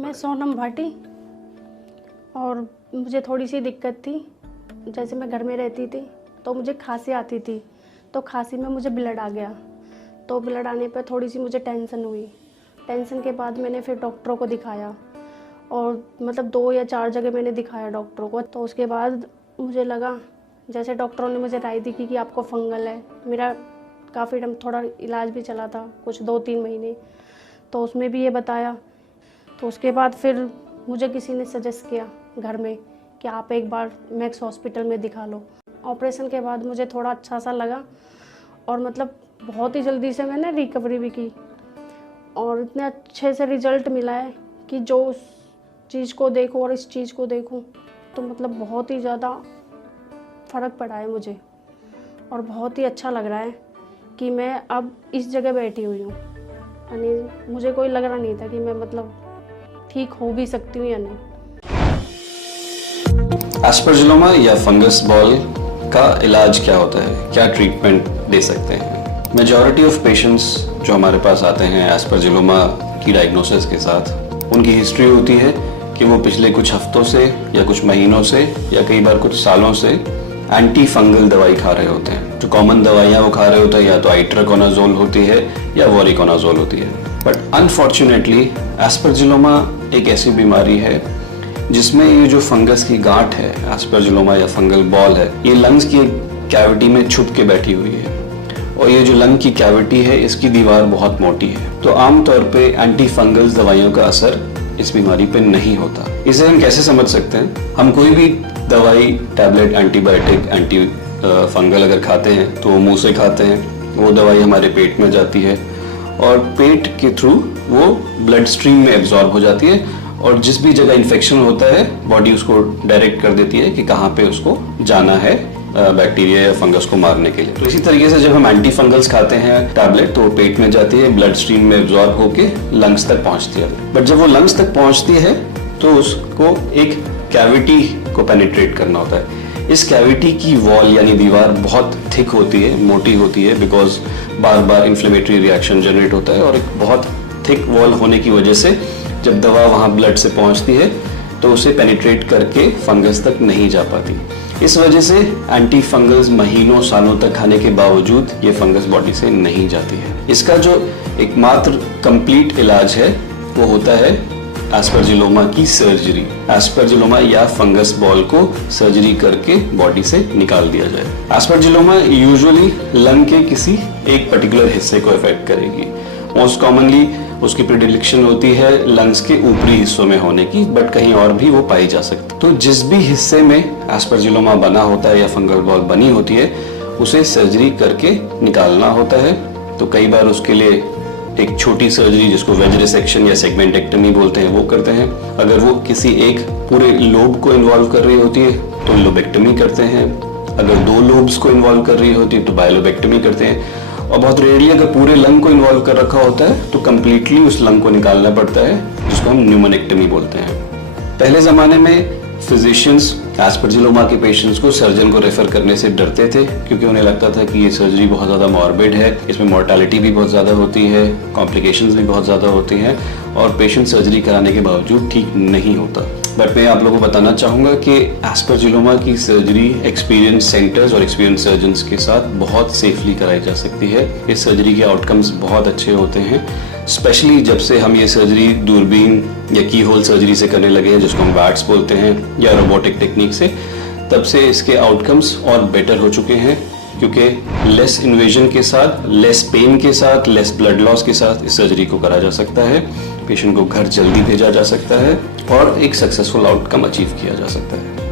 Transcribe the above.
मैं सोनम भाटी और मुझे थोड़ी सी दिक्कत थी। जैसे मैं घर में रहती थी तो मुझे खांसी आती थी, तो खांसी में मुझे ब्लड आ गया। तो ब्लड आने पर थोड़ी सी मुझे टेंशन हुई। टेंशन के बाद मैंने फिर डॉक्टरों को दिखाया और मतलब 2 या 4 जगह मैंने दिखाया डॉक्टरों को। तो उसके बाद मुझे लगा, जैसे डॉक्टरों ने मुझे राय दी कि आपको फंगल है। मेरा काफ़ी टाइम थोड़ा इलाज भी चला था, कुछ 2-3 महीने, तो उसमें भी ये बताया। तो उसके बाद फिर मुझे किसी ने सजेस्ट किया घर में कि आप एक बार मैक्स हॉस्पिटल में दिखा लो। ऑपरेशन के बाद मुझे थोड़ा अच्छा सा लगा और मतलब बहुत ही जल्दी से मैंने रिकवरी भी की और इतने अच्छे से रिज़ल्ट मिला है कि जो उस चीज़ को देखूं और इस चीज़ को देखूं तो मतलब बहुत ही ज़्यादा फ़र्क पड़ा है मुझे और बहुत ही अच्छा लग रहा है कि मैं अब इस जगह बैठी हुई हूँ। यानी मुझे कोई लग रहा नहीं था कि मैं मतलब ठीक हो भी सकती हूँ या नहीं। एस्परजिलोमा या फंगस बॉल का इलाज क्या होता है, क्या ट्रीटमेंट दे सकते हैं? मेजॉरिटी ऑफ पेशेंट्स जो हमारे पास आते हैं एस्परजिलोमा की डायग्नोसिस के साथ, उनकी हिस्ट्री होती है कि वो पिछले कुछ हफ्तों से या कुछ महीनों से या कई बार कुछ सालों से एंटी फंगल दवाई खा रहे होते हैं। जो कॉमन दवाइयाँ वो खा रहे होते हैं या तो आइट्राकोनाजोल होती है या वोरिकोनाजोल होती है। बट अनफॉर्चुनेटली एस्परजिलोमा एक ऐसी बीमारी है जिसमें ये जो फंगस की गांठ है, एस्परजिलोमा या फंगल बॉल है, ये लंग्स की कैविटी में छुप के बैठी हुई है और ये जो लंग की कैविटी है इसकी दीवार बहुत मोटी है। तो आमतौर पे एंटी फंगल दवाइयों का असर इस बीमारी पे नहीं होता। इसे हम कैसे समझ सकते हैं? हम कोई भी दवाई, टैबलेट, एंटीबायोटिक, एंटी फंगल अगर खाते हैं तो मुंह से खाते हैं, वो दवाई हमारे पेट में जाती है और पेट के थ्रू वो ब्लड स्ट्रीम में एब्जॉर्ब हो जाती है और जिस भी जगह इन्फेक्शन होता है बॉडी उसको डायरेक्ट कर देती है कि कहाँ पे उसको जाना है बैक्टीरिया या फंगस को मारने के लिए। तो इसी तरीके से जब हम एंटी फंगल्स खाते हैं टैबलेट तो पेट में जाती है, ब्लड स्ट्रीम में एब्जॉर्ब होके लंग्स तक पहुंचती है। बट जब वो लंग्स तक पहुंचती है तो उसको एक कैविटी को पेनिट्रेट करना होता है। इस कैविटी की वॉल यानी दीवार बहुत थिक होती है, मोटी होती है, because bar bar inflammatory reaction generate होता है और एक बहुत थिक वॉल होने की वजह से जब दवा वहाँ ब्लड से पहुँचती है तो उसे पेनिट्रेट करके फंगस तक नहीं जा पाती। इस वजह से एंटी फंगल्स महीनों सालों तक खाने के बावजूद ये फंगस बॉडी से नहीं जाती है। इसका जो एकमात्र कंप्लीट इलाज है वो होता है एस्परजिलोमा की सर्जरी। एस्परजिलोमा या फंगस बॉल को सर्जरी करके बॉडी से निकाल दिया जाए। एस्परजिलोमा यूजुअली लंग के किसी एक पर्टिकुलर हिस्से को इफेक्ट करेगी। मोस्ट कॉमनली उसकी प्रेडिलेक्शन होती है लंग्स के ऊपरी हिस्सों में होने की, बट कहीं और भी वो पाई जा सकती है। तो जिस भी हिस्से में एस्परजिलोमा बना होता है या फंगल बॉल बनी होती है उसे सर्जरी करके निकालना होता है। तो कई बार उसके लिए एक छोटी सर्जरी जिसको वेज रिसेक्शन या सेगमेंटेक्टमी बोलते हैं वो करते हैं। अगर वो किसी एक पूरे लोब को इन्वॉल्व कर रही होती है तो लोबेक्टमी करते हैं। अगर 2 लोब्स को इन्वॉल्व कर रही होती है तो बायलोबेक्टमी करते हैं। और बहुत रेयरली अगर पूरे लंग को इन्वॉल्व कर रखा होता है तो कंप्लीटली उस लंग को निकालना पड़ता है, जिसको हम न्यूमोनेक्टमी बोलते हैं। पहले ज़माने में फिजिशियंस एस्परजिलोमा के पेशेंट्स को सर्जन को रेफर करने से डरते थे क्योंकि उन्हें लगता था कि ये सर्जरी बहुत ज़्यादा मॉर्बिड है, इसमें मोर्टालिटी भी बहुत ज़्यादा होती है, कॉम्प्लिकेशंस भी बहुत ज़्यादा होती हैं और पेशेंट सर्जरी कराने के बावजूद ठीक नहीं होता। बट मैं आप लोगों को बताना चाहूँगा कि एस्परजिलोमा की सर्जरी एक्सपीरियंस सेंटर्स और एक्सपीरियंस सर्जन्स के साथ बहुत सेफली कराई जा सकती है। इस सर्जरी के आउटकम्स बहुत अच्छे होते हैं, स्पेशली जब से हम ये सर्जरी दूरबीन या की होल सर्जरी से करने लगे हैं, जिसको हम वैट्स बोलते हैं, या रोबोटिक टेक्निक से, तब से इसके आउटकम्स और बेटर हो चुके हैं क्योंकि लेस इन्वेजन के साथ, लेस पेन के साथ, लेस ब्लड लॉस के साथ इस सर्जरी को करा जा सकता है। पेशेंट को घर जल्दी भेजा जा सकता है और एक सक्सेसफुल आउटकम अचीव किया जा सकता है।